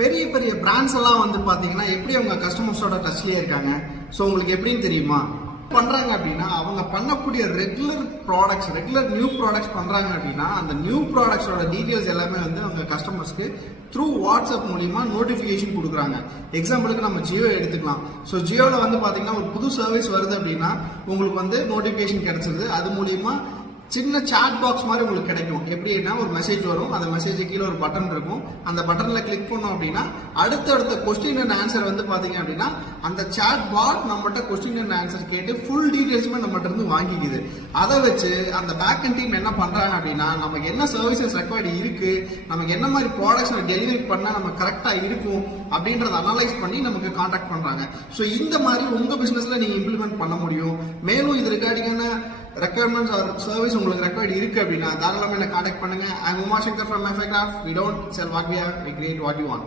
பெரிய பெரிய பிராண்ட்ஸ் எல்லாம் வந்து பாத்தீங்கன்னா எப்படி அவங்க கஸ்டமர்ஸோட டச்லயே இருக்காங்க. ஸோ உங்களுக்கு எப்படின்னு தெரியுமா பண்றாங்க அப்படின்னா, அவங்க பண்ணக்கூடிய ரெகுலர் நியூ ப்ராடக்ட்ஸ் பண்றாங்க அப்படின்னா, அந்த நியூ ப்ராடக்ட்ஸோட டீடைல்ஸ் எல்லாமே வந்து அவங்க கஸ்டமர்ஸ்க்கு த்ரூ வாட்ஸ்அப் மூலியமா நோட்டிபிகேஷன் கொடுக்குறாங்க. எக்ஸாம்பிளுக்கு நம்ம ஜியோ எடுத்துக்கலாம். ஸோ ஜியோல வந்து பாத்தீங்கன்னா ஒரு புது சர்வீஸ் வருது அப்படின்னா உங்களுக்கு வந்து நோட்டிபிகேஷன் கிடைச்சிருது. அது மூலியமா சின்ன சாட் பாக்ஸ் மாதிரி உங்களுக்கு கிடைக்கும். எப்படின்னா ஒரு மெசேஜ் வரும், அந்த மெசேஜ் கீழே ஒரு பட்டன் இருக்கும். அந்த பட்டன்ல கிளிக் பண்ணோம் அப்படின்னா அடுத்த கொஸ்டின் அண்ட் ஆன்சர் வந்து பாத்தீங்க அப்படின்னா அந்த சாட் பாட் நம்மகிட்ட கொஸ்டின் அண்ட் ஆன்சர் கேட்டு ஃபுல் டீடைல்ஸுமே நம்மகிட்ட இருந்து வாங்கிக்குது. அதை வச்சு அந்த பேக் அண்ட் டீம் என்ன பண்றாங்க அப்படின்னா, நமக்கு என்ன சர்வீசஸ் ரெக்வயர்டு இருக்கு, நமக்கு என்ன மாதிரி ப்ராடக்ட்ஸ் டெலிவரி பண்ணா நம்ம கரெக்டா இருக்கும் அப்படின்றத அனலைஸ் பண்ணி நமக்கு கான்டாக்ட் பண்றாங்க. ஸோ இந்த மாதிரி உங்க பிசினஸ்ல நீங்க இம்ப்ளிமெண்ட் பண்ண முடியும். மேலும் இது ரிகார்டிங்கான requirements or service உங்களுக்கு ரெக்வயர்ட் இருக்கு அப்படின்னா தாராளமா என்ன கான்டாக்ட் பண்ணுங்க. I'm Uma Shankar from FICraft. We don't sell what we have, we create what you want.